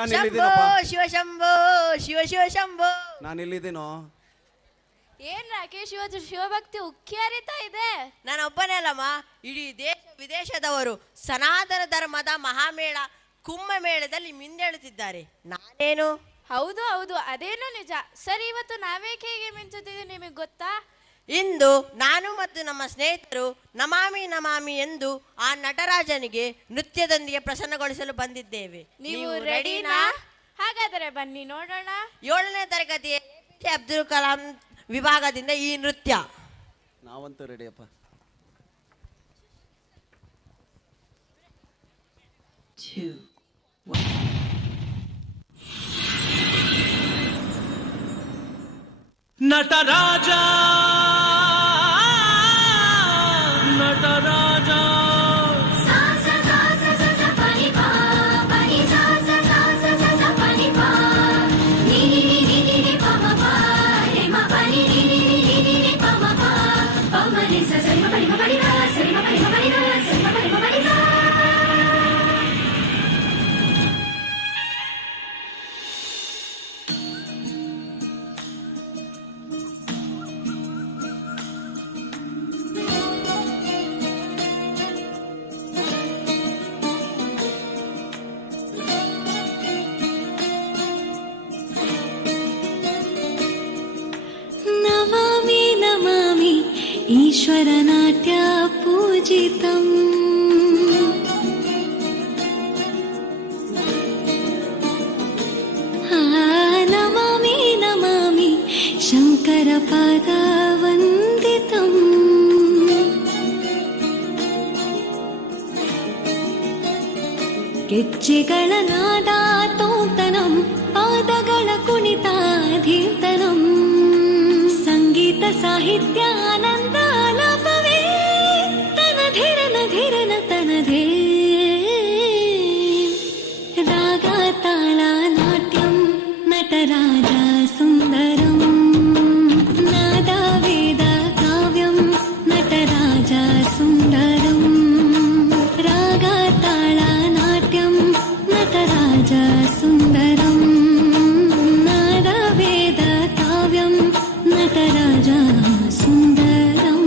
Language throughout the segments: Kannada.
ನಾನು ಶಂಭೋ ಎಲ್ಲಿದ್ದೀನಪ್ಪ? ಶಿವ ಶಂಭೋ ಶಿವ ಶಿವ ಶಂಭೋ. ನಾನು ಎಲ್ಲಿದ್ದೀನೋ? ಏನ್ ರಾಕೇಶ್ ಇವತ್ತು ಶಿವಭಕ್ತಿ ಉಕ್ಕಿ ಹರಿತಾ ಇದೆ. ನಾನು ಒಬ್ಬನೇ ಅಲ್ಲಮ್ಮ, ಇಡೀ ದೇಶ ವಿದೇಶದವರು ಸನಾತನ ಧರ್ಮದ ಮಹಾಮೇಳ ಕುಂಭಮೇಳದಲ್ಲಿ ಮಿಂದೇಳುತ್ತಿದ್ದಾರೆ. ನಾನೇನು? ಹೌದು ಹೌದು, ಅದೇನು ನಿಜ. ಸರಿ, ಇವತ್ತು ನಾವೇಕೆ ಹೇಗೆ ಮಿಂಚುತ್ತಿದ್ದೀವಿ ನಿಮಗೆ ಗೊತ್ತಾ? ಇಂದು ನಾನು ಮತ್ತು ನಮ್ಮ ಸ್ನೇಹಿತರು ನಮಾಮಿ ನಮಾಮಿ ಎಂದು ಆ ನಟರಾಜನಿಗೆ ನೃತ್ಯದೊಂದಿಗೆ ಪ್ರಸನ್ನಗೊಳಿಸಲು ಬಂದಿದ್ದೇವೆ. ನೀವು ರೆಡಿನಾ? ಹಾಗಾದರೆ ಬನ್ನಿ ನೋಡೋಣ. 7ನೇ ತರಗತಿಯ APJ ಅಬ್ದುಲ್ ಕಲಾಂ ವಿಭಾಗದಿಂದ ಈ ನೃತ್ಯ. ನಾವಂತೂ ರೆಡಿಯಪ್ಪ. ನಟರಾಜ ನಟರಾಜ ಈಶ್ವರನಾಟ್ಯ ಪೂಜಿತಂ. ನಮಾಮಿ ನಮಾಮಿ ಶಂಕರ ಪಾದ ವಂದಿತಂ. ಗೆಜ್ಜೆಗಳ ನಾದ ತೋಂತನಂ, ಪಾದಗಳ ಕುಣಿತಾಧೀರ್ತನಂ. ಸಂಗೀತ ಸಾಹಿತ್ಯ ಆನಂದ ಆಲಾಪವೇ ತನಧಿರನ ಧಿರನ ತನಧೇ. ರಾಗ ತಾಳ ನಾಟ್ಯಂ ನಟರಾಜ ಸುಂದರಂ. ನಾದ ವೇದ ಕಾವ್ಯಂ ನಟರಾಜ ಸುಂದರಂ. ರಾಗ ತಾಳ ನಾಟ್ಯಂ ನಟರಾಜ ಸುಂದರಂ. ನಾದ ವೇದ ಕಾವ್ಯಂ ನಟರಾಜ ಸುಂದರಂ.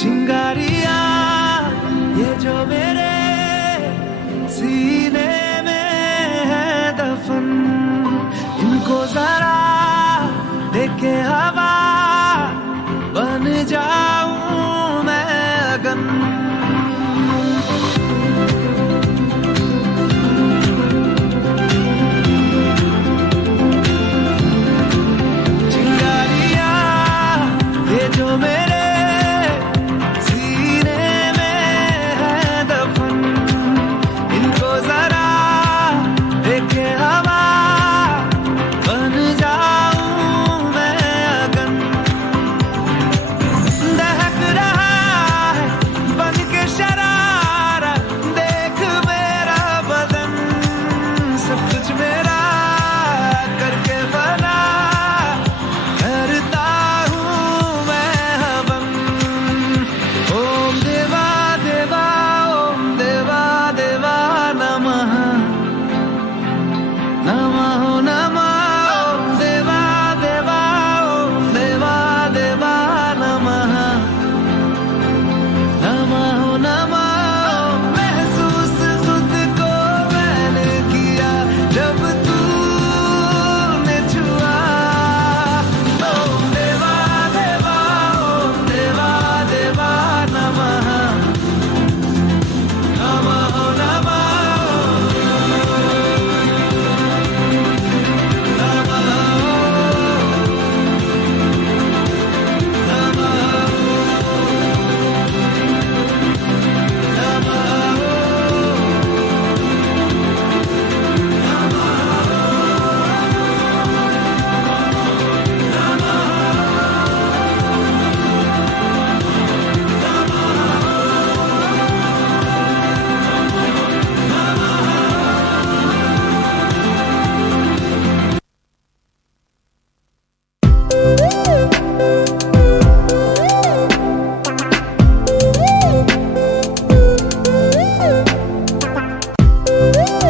चिंगारिया ये जो मेरे सीने में है दफन, इनको जरा देखे हवा